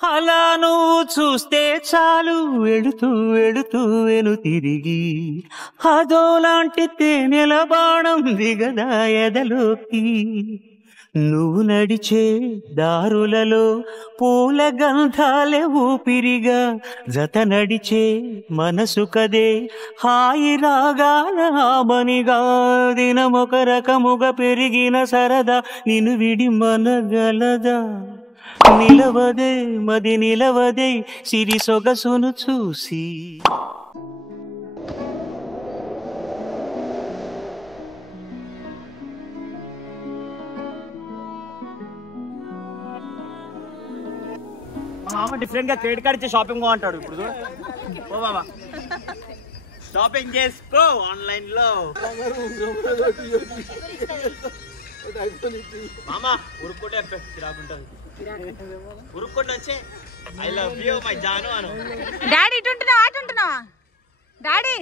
అలా నువ్వు చూస్తే చాలు వెళుతూ వెళుతూ వెను తిరిగి అదోలాంటి తేనెల బాణం దిగదా ఎదలోకి నువ్వు నడిచే దారులలో పూల గంధాలే ఊపిరిగా జత నడిచే మనసు కదే హాయి రాగాల ఆమనిగా దినమొక రకముగా పెరిగిన సరదా నిన్ను విడి మనగలదా నిలవదే మది నిలవదే సిరి సొగసును చూసి డిఫరెంట్ గా క్రెడిట్ కార్డ్ ఇచ్చి షాపింగ్ అంటాడు ఇప్పుడు ఓ బాబా షాపింగ్ చేసుకో ఆన్లైన్ లో మామా ఉరుక్కుంటే రాకుంటుంది ఉరుక్కుంటే వచ్చే ఐ లవ్ యూ మై జాను అను డాడీ ఇటు ఉంటున్నావా అటు ఉంటున్నావా డాడీ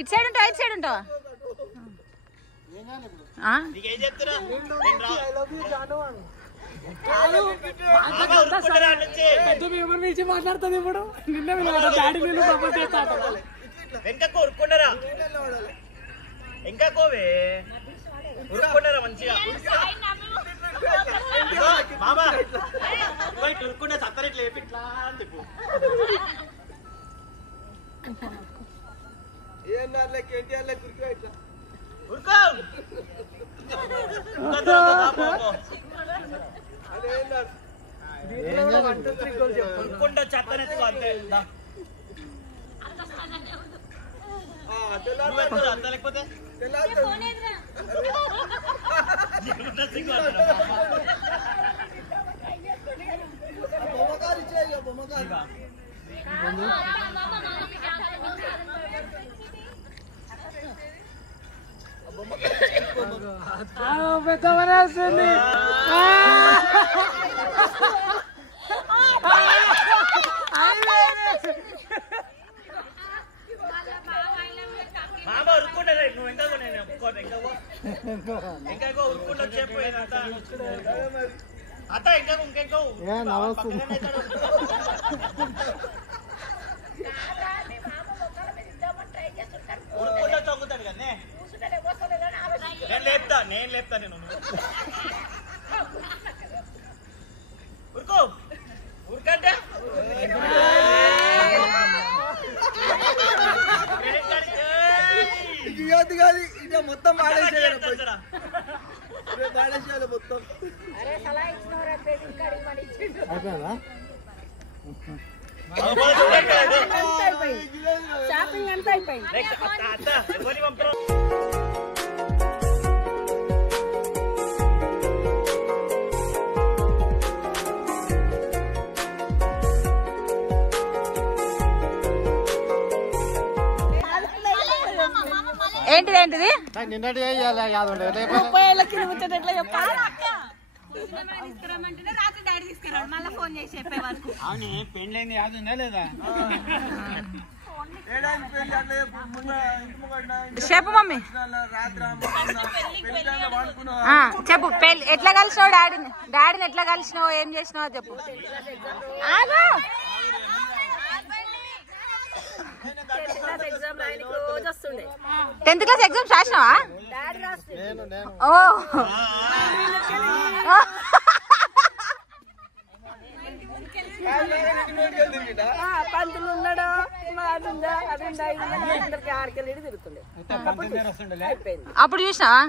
ఇటు సైడ్ ఉంటావా ఇటు సైడ్ ఉంటావా నీకేం చెప్తున్నా మాట్లాడుతుంది ఇప్పుడు వెంకకు ఉరుక్కుంటారా ఇంకా కోవే ఉరుక్కుంటారా మంచిగా బాబా ఉరుక్కుంటే సత్తరు ఇట్లా వేపి ఇట్లా అని చెప్పు ఉరుకో ఉరుక్కుంటే చెత్తనెత్తుకో అంతే అంత లేకపోతే పెద్దవరాస్తుంది మామ ఉరుక్కుంటా నువ్వు ఇంకా ఉరుక్కుంటా చెప్పు అత్త ఇంకా ఇంకెంకో ఉరుక్కుంటా తగ్గుతాడు కానీ నేను లేపుతా నేను ఉరుకో ఉరుకంటే మొత్తం పాడేసేయాలి మొత్తం షాపింగ్ అంతా అయిపోయింది ఏంటిది ఏంటిది నిన్నటి యాద 30 ఏళ్ళ కింద ముచ్చట ఎట్లా చెప్పాలి అవును పెళ్ళైంది యాద ఉందా లేదా చెప్పు మమ్మీ చెప్పు పెళ్ళి ఎట్లా కలిసినావు డాడీని ఎట్లా కలిసినావు ఏం చేసినావు చెప్పు 10th క్లాస్ ఎగ్జామ్స్ రాసినావా ఓ పంతులు ఉన్నాడు తిరుగుతుండే అప్పుడు చూసినావా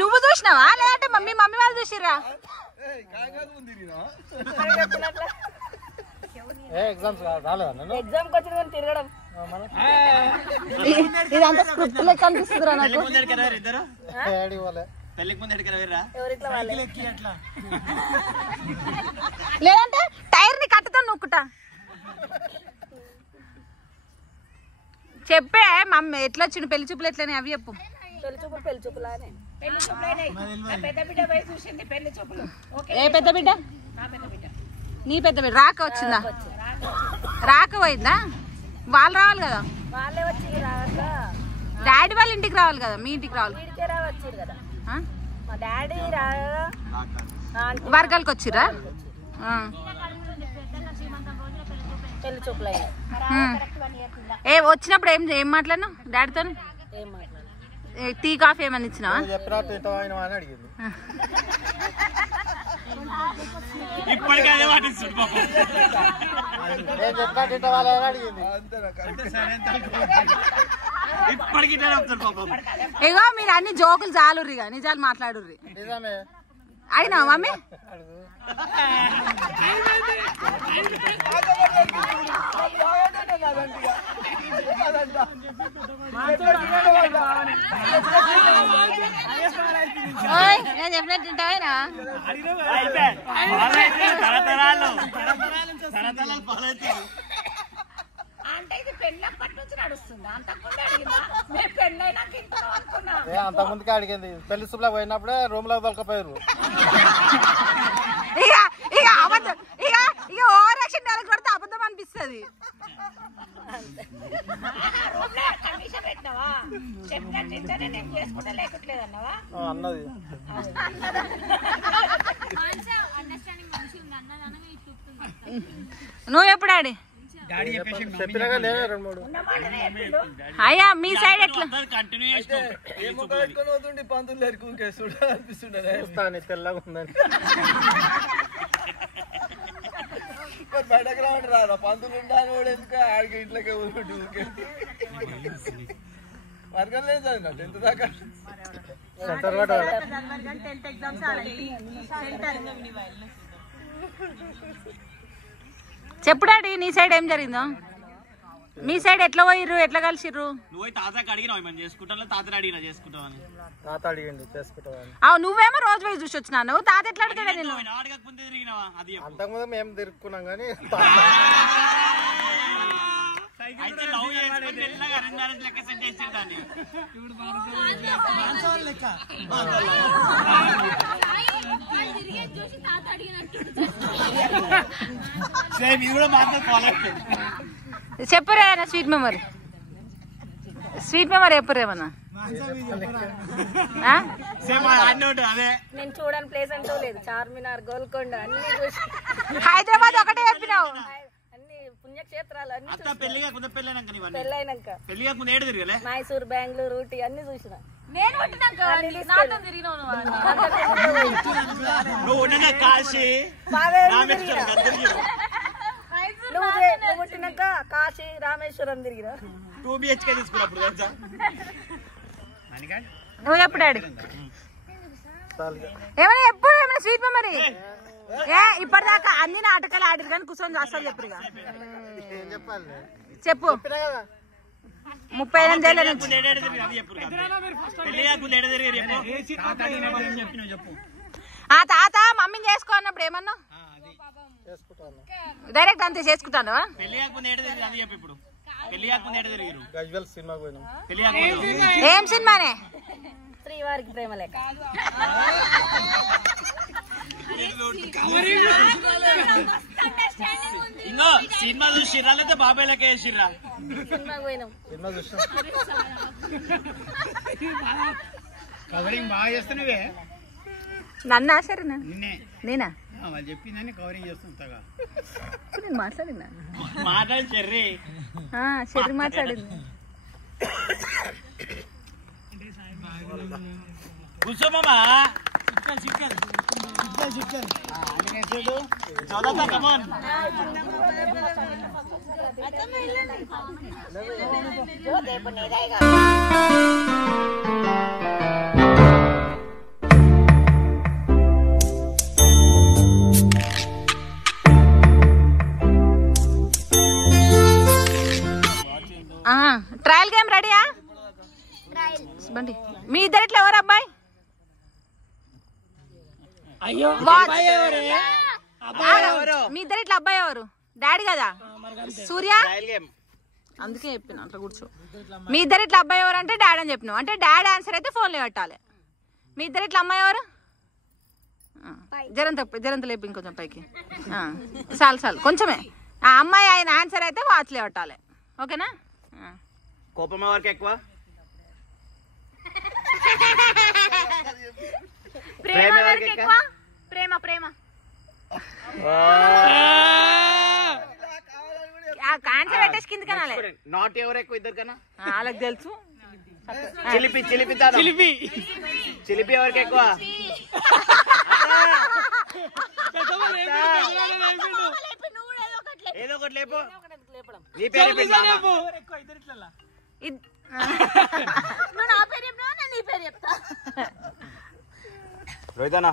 నువ్వు చూసినావా లేదంటే మమ్మీ వాళ్ళు చూసిర్రా ఎగ్జామ్ వచ్చిన తిరగడం ఇదంతా స్క్రిప్ట్ లెక్క అనిపిస్తుందిరా నాకు పెళ్ళికి ముందు ఎడికరా లేదంటే టైర్ ని కట్టతో నొక్కుతా చెప్పే మమ్మీ ఎట్లా వచ్చిండు పెళ్లి చూపులు ఎట్లని అవి చెప్పు పెళ్లి చూపులానే ఏ పెద్ద బిడ్డ నీ పెద్ద బిడ్డ రాక వచ్చిందా రాకపోయిందా వాళ్ళు రావాలి కదా వాళ్ళే వచ్చి డాడీ వాళ్ళ ఇంటికి రావాలి కదా మీ ఇంటికి రావాలి వచ్చారు కదా మా డాడీ వర్గాలకు వచ్చిర్రా పెళ్లి చూపులు అయినాయి. ఏ వచ్చినప్పుడు ఏం మాట్లాడినావు డాడీతో ఏం మాట్లాడలేదు. టీ కాఫీ ఏమన్నా ఇచ్చినావా చెప్పినట్టు ఇంతమైన అని అడిగింది. ఇప్పటికే అదే పాటిస్తుంది పాపం. నేను చెప్పినట్టు ఇంతవాళ్ళని అడిగింది. ఇప్పటికి ఇట్లా చెప్తారు పాపం. ఇగో మీరు అన్ని జోకులు చాలుర్రిగా నిజాలు మాట్లాడుర్రి. నిజమే. అడిగినావా మమ్మీ నేను చెప్పినట్టు తింటావేనా తరతరాలు అంత ముందుకే అడిగింది. పెళ్లి శుభ్లా పోయినప్పుడే రూమ్ లో దొరకపోయారు. ఇక ఇక అబద్ధం ఇక ఇక ఓవర్ యాక్షన్ డైలాగ్ కొడితే అబద్ధం అనిపిస్తుంది. అన్నది నువ్వు ఎప్పుడు ఆడి చెప్పినాక నేనే 2-3 అయ్యా మీ సైడ్ ఎట్లా కంటిన్యూ అవుతుండే పంతులు అనిపిస్తుండే తెల్లగా ఉందని బయటకు రావడం రాదా పంతులు ఉండాలి కూడా ఎందుకు ఆడికి ఇంట్లోకి వర్గం లేదు చదివిన 10th దాకా. చెప్పు డాడీ నీ సైడ్ ఏం జరిగిందో మీ సైడ్ ఎట్లా పోయిర్రు ఎట్లా కలిసిర్రు నువ్వు తాతకి అడిగినావు మేము చేసుకుంటాం తాతని అడిగినా చేసుకుంటామని తాత అడిగిండు చేసుకుంటామని. నువ్వేమో రోజు పోయి చూసి వచ్చినా నువ్వు తాత ఎట్లా అడుగుతాడా నేను అడగకముందే తిరిగినావా అది అంతకుముందు మేము తిరుక్కున్నాం కానీ అయితే లవ్ చేసుకుని మెల్లగా అరేంజ్ మ్యారేజ్ లెక్క సెట్ చేసారు దాన్ని. ఇది కూడా మాత్రం ఫాలో చెప్పురే స్వీట్ మెమరీ చెప్పురేమన్నా అదే నేను చూడని ప్లేస్ అంటూ లేదు. చార్మినార్, గోల్కొండ అన్ని చూసి హైదరాబాద్ ఒకటే చెప్పినావు. అన్ని పుణ్యక్షేత్రాలు అన్ని అత్త పెళ్లిగా కొంత పెళ్ళైనాక పెళ్ళైనాక పెళ్లిగా ముందు ఏడు తిరగలే మైసూర్, బెంగళూరు, ఊటీ అన్ని చూసిన. నువ్వు ఉండగా కాశీ నువ్వు పుట్టినాక కాశీ, రామేశ్వరం తిరిగిన. 2 BHK తీసుకున్నప్పుడు తెలుసా నువ్వు ఎప్పుడు డాడీ ఏమైనా ఎప్పుడు ఏమైనా స్వీట్ మెమరీ ఇప్పటిదాకా అన్ని నాటకాలు ఆడిరు కానీ కూర్చొని చేస్తారు చెప్పురు చెప్పు 38 ఏళ్ళ నుంచి ఆ తాత మమ్మీని చేసుకో అన్నప్పుడు ఏమన్నా డైరెక్ట్ అంతే చేసుకుంటాను ఏం సినిమానే శ్రీవారికి ప్రేమ లేక ఇంకో సినిమా చూసిర్రా లేకపోతే బాబాయ్ లెక్క వేసిర్రా సినిమాకి పోయినాం. కవరింగ్ బాగా చేస్తున్నావే నన్ను ఆశారేనా నేనా వాళ్ళు చెప్పిందని కవరింగ్ చేస్తుంటా నేను మాట్లాడినా మాట్లాడి చెర్రీ చెర్రీ మాట్లాడింది కూర్చోమా ట్రయల్ గేమ్ రెడీయా బండి మీ ఇద్దరు ఇట్లా ఎవరు అబ్బాయి మీ ఇద్దరు ఇట్లా అబ్బాయి ఎవరు డాడీ కదా సూర్య అందుకే చెప్పిన అట్లా కూర్చో మీ ఇద్దరు ఇట్లా అబ్బాయి ఎవరు అంటే డాడీ అని చెప్పినావు అంటే డాడీ ఆన్సర్ అయితే ఫోన్లో పెట్టాలి మీ ఇద్దరు ఇట్లా అమ్మాయి ఎవరు జరంత లేపు ఇంకొంచెం పైకి చాలు కొంచెమే ఆ అమ్మాయి ఆయన ఆన్సర్ అయితే వాచ్లే పెట్టాలి ఓకేనా కోపం ఎవరికి ఎక్కువ ప్రేమ ఎవరికి ఎక్కువ ప్రేమ ప్రేమ ఆన్సర్ పెట్టేసి కింద కనాలి. నాట్ ఎవరు ఎక్కువ ఇద్దరు కన్నా వాళ్ళకి తెలుసు. చిలిపి చిలిపి చిలిపి చిలిపి ఎవరికి ఎక్కువ? ఏదో ఒకటి లేపు. నీ పేరు రోహితనా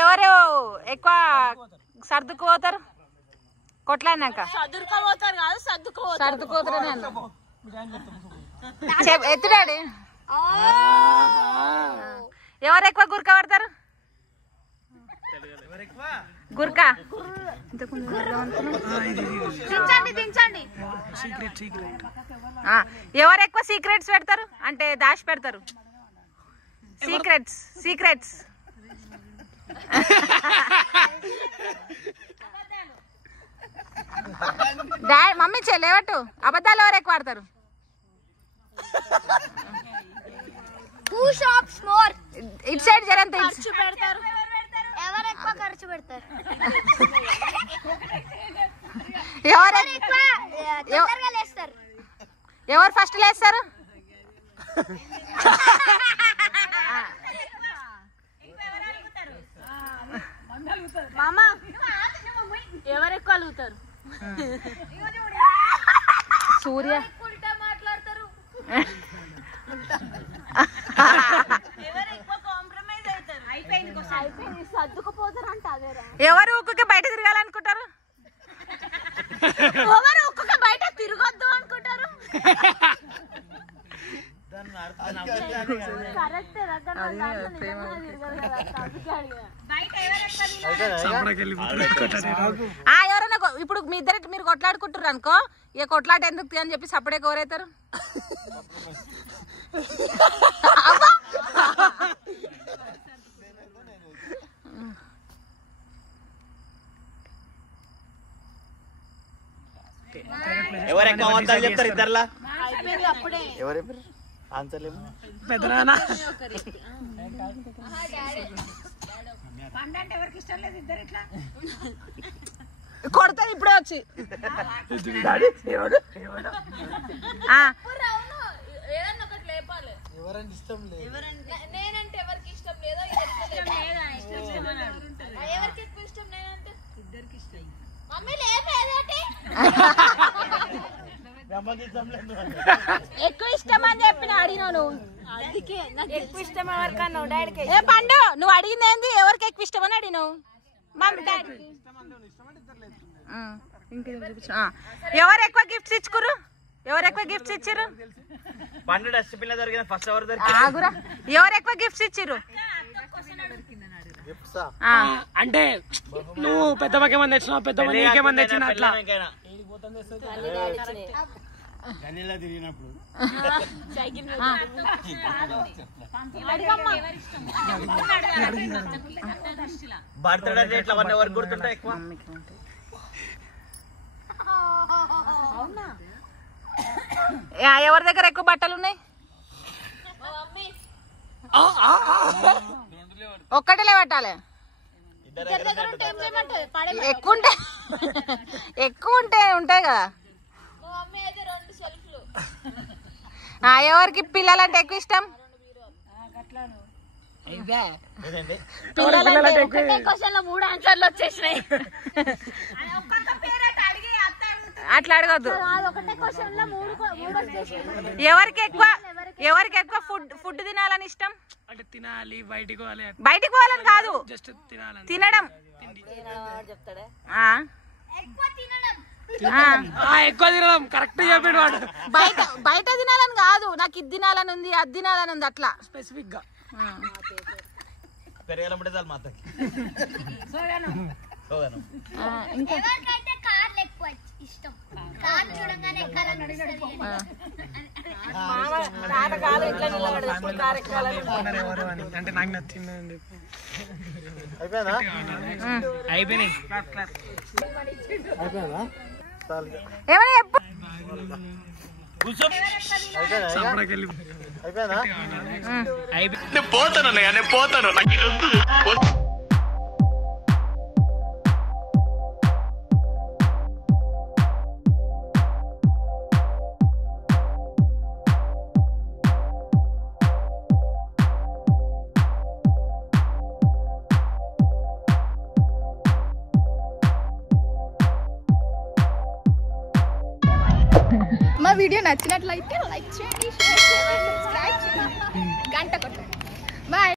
ఎవరు ఎక్కువ సర్దుకుపోతారు కొట్లాడినాక? సర్దుకోపోతారు కాదు, సర్దుకోతారని అన్నా. ఎత్తుడాడి ఎవరు ఎక్కువ గురక పడతారు? గురక దించండి. ఎవరు ఎక్కువ సీక్రెట్స్ పెడతారు అంటే దాచి పెడతారు? సీక్రెట్స్ మమ్మీ చెల్లేవట్టు అబద్ధాలు ఎవరు ఎక్కువ ఆడతారు? ఇటు సైడ్ జరంత ఎవరు ఎక్కువ ఖర్చు పెడతారు? ఎవరు ఫస్ట్ లేస్తారు? మామా ఎవరు ఎక్కువ అలుగుతారు? సూర్య మాట్లాడతారు. అయిపోయింది సర్దుకుపోతారు అంట. ఎవరు ఒక్కొక్క బయట తిరగాలనుకుంటారు? ఎవరు ఒక్కొక్క బయట తిరగొద్దు అనుకుంటారు. ఎవరైనా ఇప్పుడు మీ ఇద్దరు మీరు కొట్లాడుకుంటారు అనుకో, ఇక కొట్లాట ఎందుకు అని చెప్పి సపడే కోరైతారు. ఎవరు ఎక్కువ అబద్ధాలు చెప్తారు ఇద్దరులా? అప్పుడే ఎవరు ఆన్సర్ లేవు. కొడతారు ఇప్పుడే వచ్చి. ఏదన్నా ఒకటి లేపాలి. ఎవరంటే ఇష్టం లేదు. నేనంటే ఎవరికి ఇష్టం లేదో ఎవరికి ఎక్కువ ఇష్టం నేనంటే ఇద్దరికి ఇష్టం. మమ్మీ లేపేదేంటి? ఎక్కువ ఇష్టం అని చెప్పిన అడిగినావు. అందుకే నాకు ఎక్కువ ఇష్టం ఎవరికన్నా డాడీకి. ఏ పండు నువ్వు అడిగింది ఏంది? ఎవరికి ఎక్కువ ఇష్టం అని అడిగినావు. ఎవరు ఎక్కువ గిఫ్ట్స్ ఇచ్చుకురు? ఎవరు ఎక్కువ గిఫ్ట్స్ ఇచ్చిర్రు? పండు డస్ట్ పిల్ల దొరికిన ఫస్ట్ ఎవరు ఆగురా. ఎవరు ఎక్కువ గిఫ్ట్స్ ఇచ్చిర్రు? అంటే నువ్వు పెద్దమ్మకేమని తెచ్చినావు, పెద్దమ్మ నీకేమని తెచ్చినా అట్లా తిరిగినప్పుడు బర్త్డే ఇట్లా వన్ ఎవరు గుర్తుంటాయి ఎక్కువ? ఎవరి దగ్గర ఎక్కువ బట్టలు ఉన్నాయి? ఒక్కటిలే పట్టాలి. ఎక్కువ ఉంటే ఉంటాయి కదా. ఎవరికి పిల్లలంటే ఎక్కువ ఇష్టం? మూడు ఆన్సర్లు వచ్చేసినాయి. అట్లా అడగద్దు. ఒకటే క్వశ్చన్ లో మూడు వచ్చేసినాయి. ఎవరికి ఎక్కువ ఫుడ్ తినాలని ఇష్టం? అంటే తినాలి, బయటికి పోవాలని కాదు, జస్ట్ తినాలని, తినడం. ఎక్కువ తినడం. కరెక్ట్ చెప్పాడు వాడు. బయట తినాలని కాదు, నాకు ఇది తినాలని ఉంది, అది తినాలని ఉంది, అట్లా స్పెసిఫిక్ గా. పెరగాలంటే చాలు మా అత్తకి. ఎవరికైతే కార్లు ఎక్కువ ఇష్టం, కార్ చూడంగానే అంటే నాకు నచ్చింది. అయిపోయిందా? అయిపోయినాయి. అయిపోయిందా? ఏమైనా చెప్పు. అయిపోయిందా పోతాను మా వీడియో నచ్చినట్లయితే లైక్ చేయండి, షేర్ చేయండి, సబ్స్క్రైబ్ చేయండి, గంట కొట్టండి. బాయ్.